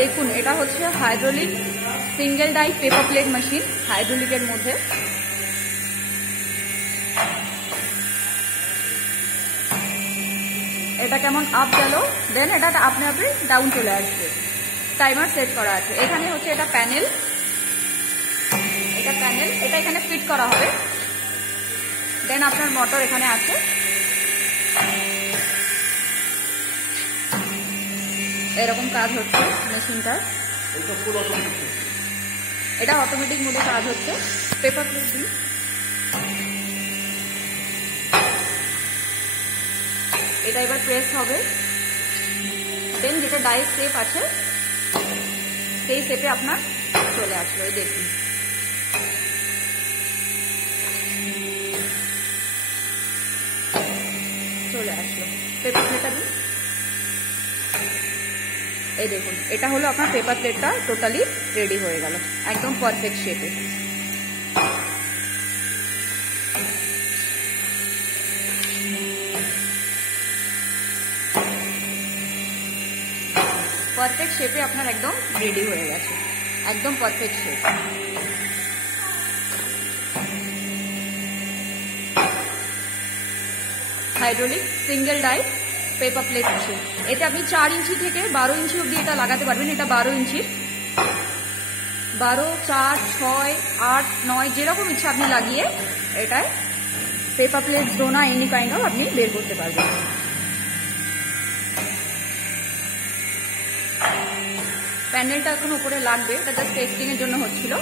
দেখুন এটা হচ্ছে hydraulic single die paper plate machine, হাইড্রোলিকের মধ্যে। এটা কেমন আপ গেল, দেন এটা আপনি আপনি ডাউন চলে আসবে। টাইমার সেট করা আছে। এখানে হচ্ছে এটা প্যানেল, এটা এখানে ফিট করা হবে। দেন আপনার মোটর এখানে আছে। এরকম কাজ হচ্ছে মেশিনটা। এটা অটোমেটিক মোডে কাজ হচ্ছে। পেপার প্লেট দিই, এটা এবার প্রেস হবে। দেন যেটা ডাই শেপ আছে সেই শেপে আপনার চলে আসলো। এই দেখুন চলে আসলো। পেপার প্লেটটা দিন। এই দেখুন এটা হলো আপনার পেপার প্লেটটা টোটালি রেডি হয়ে গেল, একদম পারফেক্ট শেপে। পারফেক্ট শেপে আপনার একদম রেডি হয়ে গেছে, একদম perfect shape. Hydraulic single die paper plate আছে। এটা আপনি 4 ইঞ্চি থেকে 12 ইঞ্চি অব্দি এটা লাগাতে পারবেন। এটা 12 ইঞ্চি, 12, 4, 6, 8, 9 যেরকম ইচ্ছা আপনি লাগিয়ে এটায় paper plate Dona any kind of আপনি বের করতে পারবেন। প্যানেলটা এখন উপরে লাগবে, এটা জাস্ট টেস্টিং এর জন্য হচ্ছিল।